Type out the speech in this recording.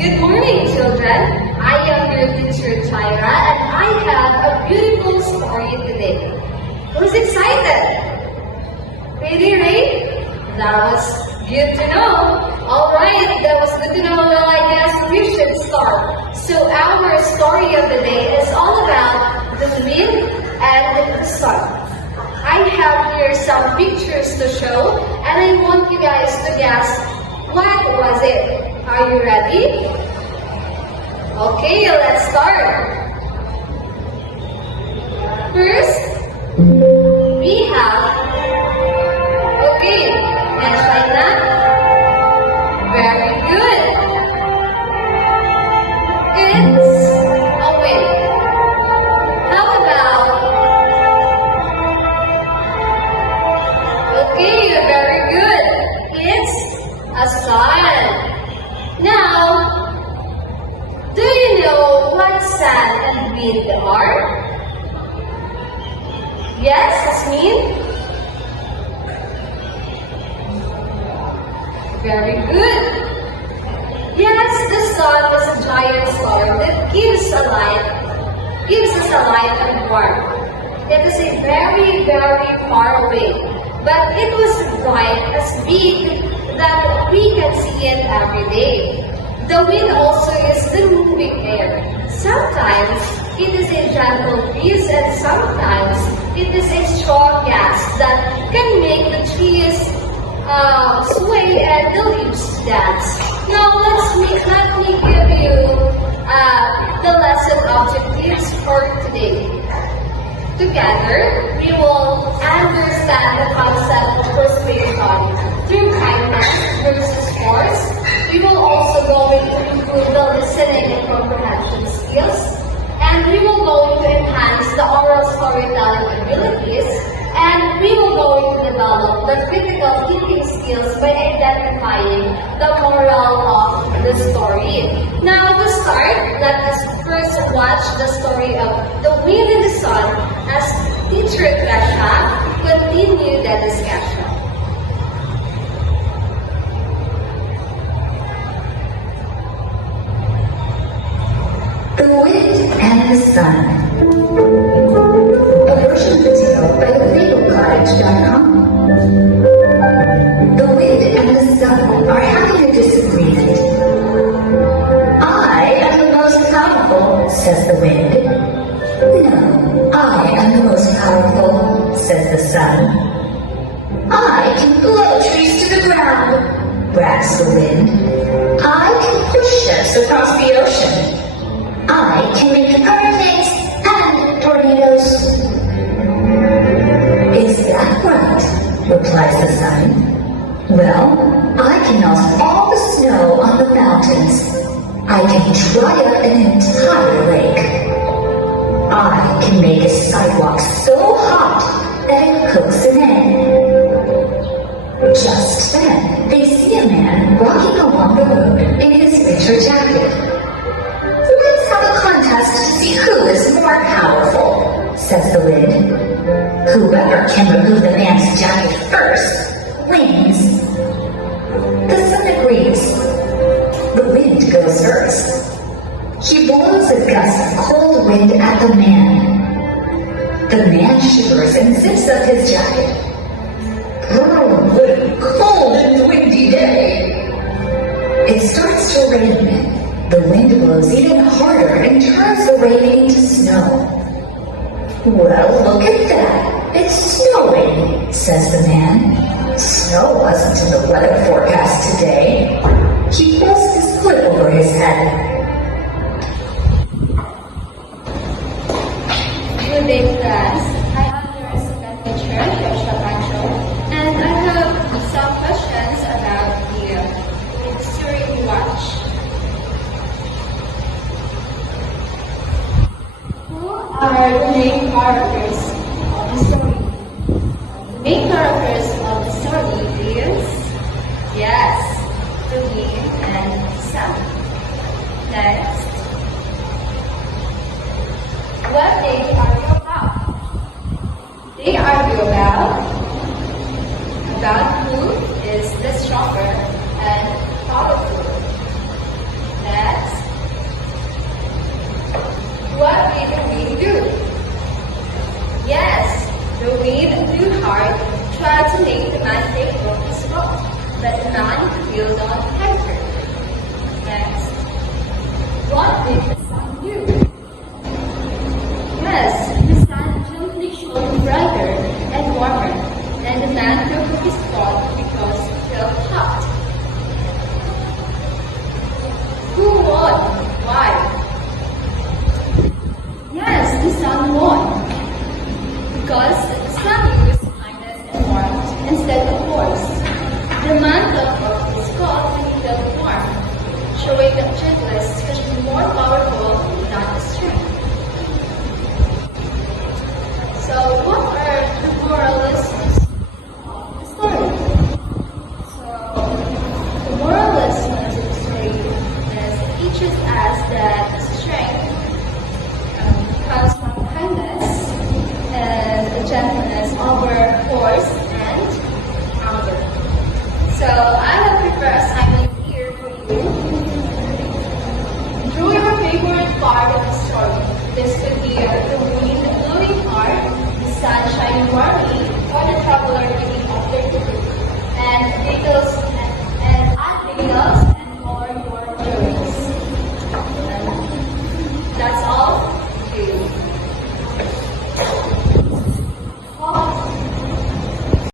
Good morning, children. I am your teacher, Tyra, and I have a beautiful story today. Who's excited? Ready, Ray? That was good to know. Alright, that was good to know. Well, I guess we should start. So our story of the day is all about the wind and the sun. I have here some pictures to show, and I want you guys to guess what was it. Are you ready? Okay, let's start. First, we have, okay, next line na. Very good. It's a wind. How about, okay, very good. It's a sun. Now, do you know what sun and wind are? Yes, Jasmine? Very good. Yes, the sun is a giant star that gives us a light and warmth. It is a very, very far away, but it was bright as big that we can see it every day. The wind also is the moving air. Sometimes it is a gentle breeze and sometimes it is a strong gas that can make the trees sway and the leaves dance. Now let me give you the lesson objectives for today. Together, we will understand the concept of persuasion through kindness versus force. We will also go into improve the listening and comprehension skills. And we will go into enhance the oral storytelling abilities. And we will go into develop the critical thinking skills by identifying the moral of the story. Now to start, let us first watch the story of the wind and the sun as teacher Gresha continue the discussion. The Wind and the Sun. A version of the tale by legalcottage.com. The wind and the sun are having a disagreement. I am the most powerful, says the wind. No, I am the most powerful, says the sun. I can blow trees to the ground, brags the wind. I can push ships across the ocean. I can make hurricanes and tornadoes. Is that right? Replies the sun. Well, I can melt all the snow on the mountains. I can dry up an entire lake. I can make a sidewalk so hot that it cooks an egg. Just then, they see a man walking along the road in his winter jacket. Let's have a contest to see who is more powerful, says the wind. Whoever can remove the man's jacket first wins. The sun agrees. The wind goes first. He blows a gust of cold wind at the man. The man shivers and zips up his jacket. Oh, what a cold and windy day! It starts to rain. The wind blows even harder and turns the rain into snow. Well, look at that. It's snowing, says the man. Snow wasn't in the weather forecast today. He pulls his hood over his head. Good day, class. I am your assistant teacher, Joshua Pancho, and I have some questions about the story we watch. Who are the main characters of the story? The main characters of the story is, yes, the wind and the sun. Next. What they argue about? They argue about who is the stronger and powerful. Next. shelter. Next, what did the sun do? Yes, the sun gently shone brighter and warmer, and the man took his coat because he felt hot. Who won? Why? Yes, the sun won. Because the sun used kindness and warmth instead of force. The man took off his coat when he felt warm, showing that gentleness can be more powerful than the strength. So, what are the moral lessons of the story? So, the moral lesson of the story is it teaches us that strength comes from kindness and gentleness over force and anger. So, I have prepared assignment here for you. Draw your favorite part of the story.